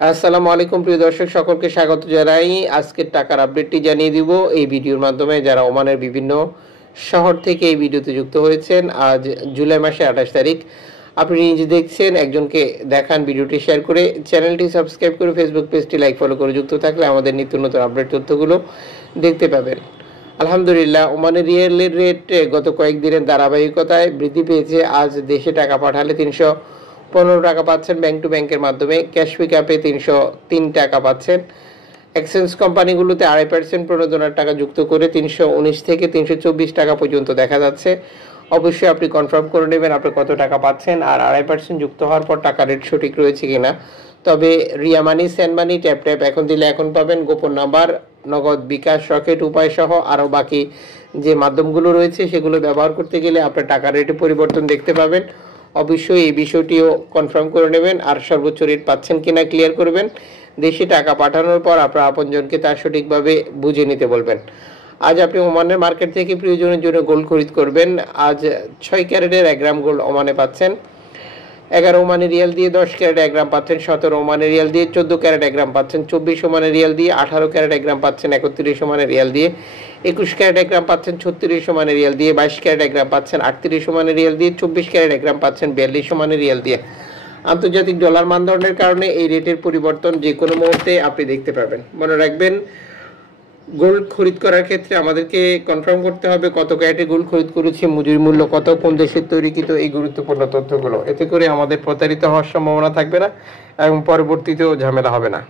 আসসালামু আলাইকুম প্রিয় দর্শক, সকলকে স্বাগত জানাই। আজকের টাকার আপডেটটি জানিয়ে দিব এই ভিডিওর মাধ্যমে। যারা ওমানের বিভিন্ন শহর থেকে এই ভিডিওতে যুক্ত হয়েছেন, আজ জুলাই মাসের 28 তারিখ। আপনি নিজে দেখছেন, একজনকে দেখান, ভিডিওটি শেয়ার করে, চ্যানেলটি সাবস্ক্রাইব করে, ফেসবুক পেজটি লাইক ফলো করে যুক্ত থাকলে আমাদের নিত্য নতুন আপডেট তথ্যগুলো দেখতে পাবেন। আলহামদুলিল্লাহ, ওমানের রিয়েলের রেট গত কয়েকদিনের ধারাবাহিকতায় বৃদ্ধি পেয়েছে। আজ দেশে টাকা পাঠালে 315 টাকা পাচ্ছেন ব্যাংক টু ব্যাংকের মাধ্যমে। ক্যাশ পিকআপে 303 টাকা পাচ্ছেন। এক্সচেঞ্জ কোম্পানিগুলোতে 2.5% প্রণোদনার টাকা যুক্ত করে 319 থেকে 324 টাকা পর্যন্ত দেখা যাচ্ছে। অবশ্যই আপনি কনফার্ম করে নেবেন আপনি কত টাকা পাচ্ছেন, আর 2.5% যুক্ত হওয়ার পর টাকা রেট সঠিক রয়েছে কিনা। তবে রিয়া মানি, সেন্ড মানি, ট্যাপ ট্যাপ এখন দিলে এখন পাবেন, গোপন নাম্বার, নগদ, বিকাশ, রকেট উপায় সহ আরও বাকি যে মাধ্যমগুলো রয়েছে সেগুলো ব্যবহার করতে গেলে আপনার টাকা রেটে পরিবর্তন দেখতে পাবেন। অবশ্যই এই বিষয়টিও কনফার্ম করে নেবেন, আর সর্বোচ্চ রেট পাচ্ছেন কিনা ক্লিয়ার করবেন। দেশে টাকা পাঠানোর পর আপনার আপনজনকে তা সঠিকভাবে বুঝে নিতে বলবেন। আজ আপনি ওমানের মার্কেট থেকে প্রিয়জনের জন্য গোল্ড খরিদ করবেন। আজ 6 ক্যারেটের 1 গ্রাম গোল্ড ওমানে পাচ্ছেন 11 ওমানি রিয়াল দিয়ে, 10 ক্যারেট 1 গ্রাম পাচ্ছেন 17 ওমানি রিয়াল দিয়ে, 14 ক্যারেট 1 গ্রাম পাচ্ছেন 24 ওমানি রিয়াল দিয়ে, 18 ক্যারেট 1 গ্রাম পাচ্ছেন 31 ওমানি রিয়াল দিয়ে, 21 ক্যারেট 1 গ্রাম পাচ্ছেন 36 ওমানি রিয়াল দিয়ে, 22 ক্যারেট 1 গ্রাম পাচ্ছেন 38 ওমানি রিয়াল দিয়ে, 24 ক্যারেট 1 গ্রাম পাচ্ছেন 42 ওমানি রিয়াল দিয়ে। আন্তর্জাতিক ডলার মানদণ্ডের কারণে এই রেটের পরিবর্তন যে কোনো মুহূর্তে আপনি দেখতে পাবেন। মনে রাখবেন, গোল্ড খরিদ করার ক্ষেত্রে আমাদেরকে কনফার্ম করতে হবে কত ক্যারেটে গোল্ড খরিদ করেছি, মজুরি মূল্য কত, কোন দেশের তৈরিকৃত, এই গুরুত্বপূর্ণ তথ্যগুলো। এতে করে আমাদের প্রতারিত হওয়ার সম্ভাবনা থাকবে না এবং পরবর্তীতেও ঝামেলা হবে না।